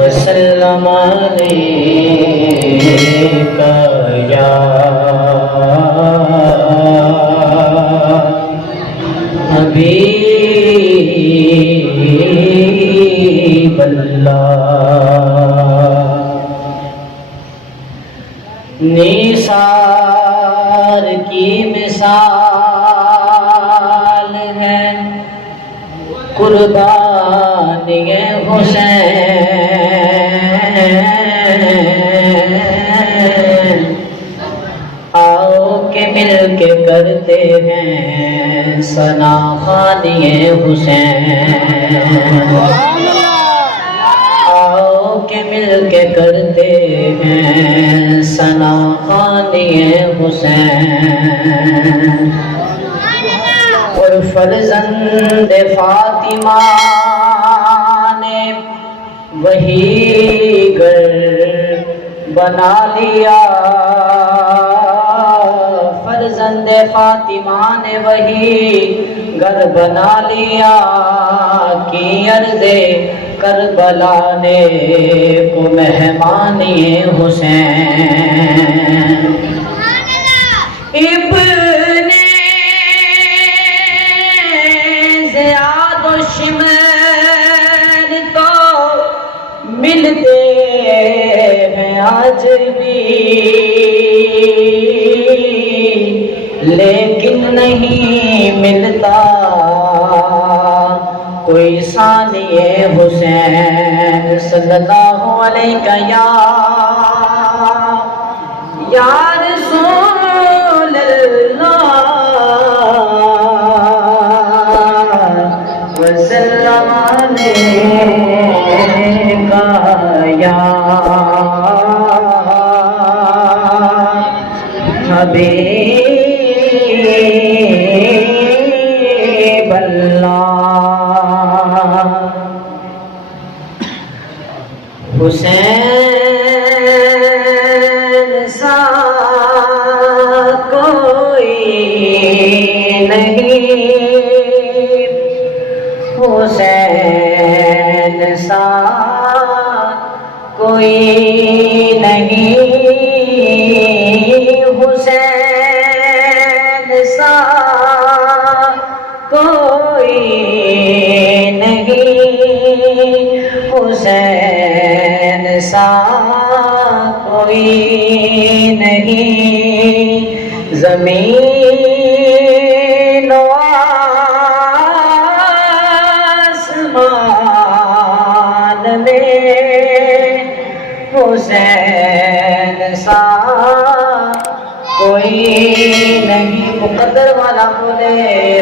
وسلم علیک یا حبیب اللہ۔ نثار کی مثال ہے قربانی حسین، آؤ کہ مل کے کرتے ہیں ثنا خوانی حسین، آؤ کہ مل کے کرتے ہیں ثنا خوانی حسین۔ اور فرزند فاطمہ نے وہی گھر بنا لیا، فرزند فاطمہ نے وہی گھر بنا لیا، کی عرض کربلا نے کو مہمانی حسین۔ ابن زیاد و شمر تو ملتے ہیں آج بھی، لیکن نہیں ملتا کوئی ثانی حسین۔ صلی اللہ علیہ یا رسول اللہ، وسلم علیک یا حبیب اللہ۔ حسین سا کوئی نہیں، حسین سا کوئی نہیں، حسین سا کوئی نہیں، حسین سا کوئی نہیں، زمین و آسمان میں حسین سا کوئی نہیں۔ مقدر والا بولے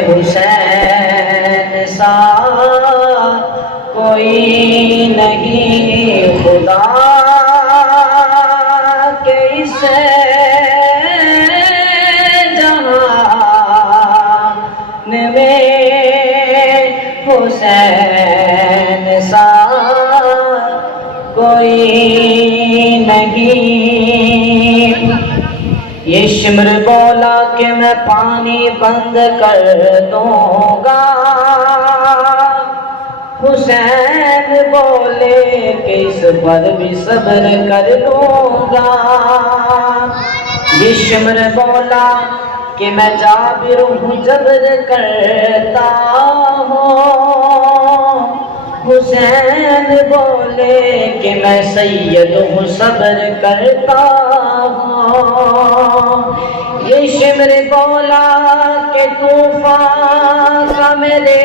حسین سا کوئی نہیں، خدا کے اس جہان میں حسین سا کوئی نہیں۔ یہ شمر بولا کہ میں پانی بند کر دوں گا، حسین بولے کہ اس پر بھی صبر کر لوں گا۔ یہ شمر بولا کہ میں جابر ہوں جبر کرتا ہوں، حسین بولے کہ میں سید ہوں صبر کرتا ہوں۔ یہ شمر بولا کہ طوفان کا میرے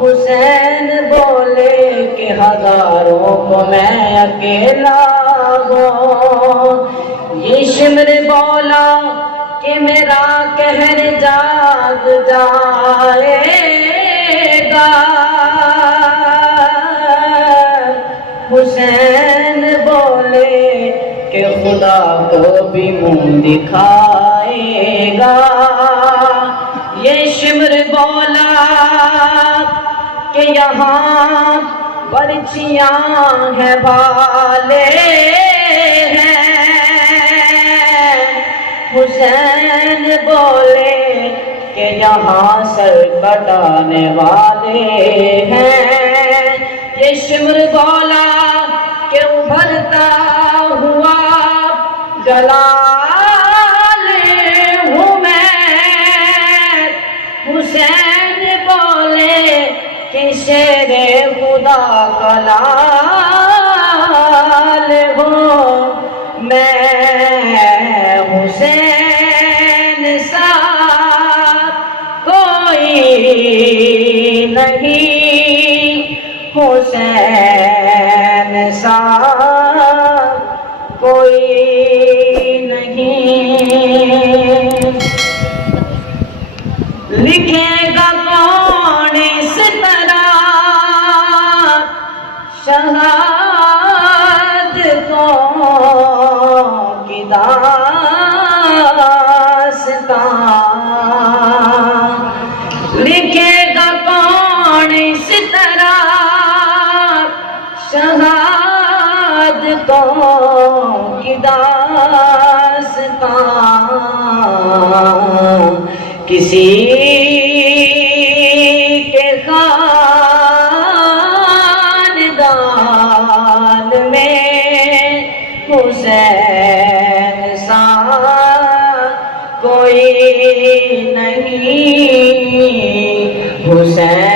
حسین بولے کہ ہزاروں کو میں اکیلا ہوں۔ یہ شمر بولا کہ میرا قہر جاگ جائے گا، حسین بولے کہ خدا کو بھی منہ دکھائے گا۔ یہ شمر بولا کہ یہاں برچیاں ہیں بھالے ہیں، حسین بولے کہ یہاں سر کٹانے والے ہیں یہ شمر بولا کہ ابھرتا ہوا جلال ہوں میں حسین بولے کہ شیر خدا کا لال ہوں میں حسین سا کوئی نہیں حسین سا کوئی نہیں لکھے گا کون اس طرح شہادتوں کی داستان لکھے گا کون اس طرح شہادتوں کی داستان کسی کے خاندان میں حسین سا کوئی نہیں حسین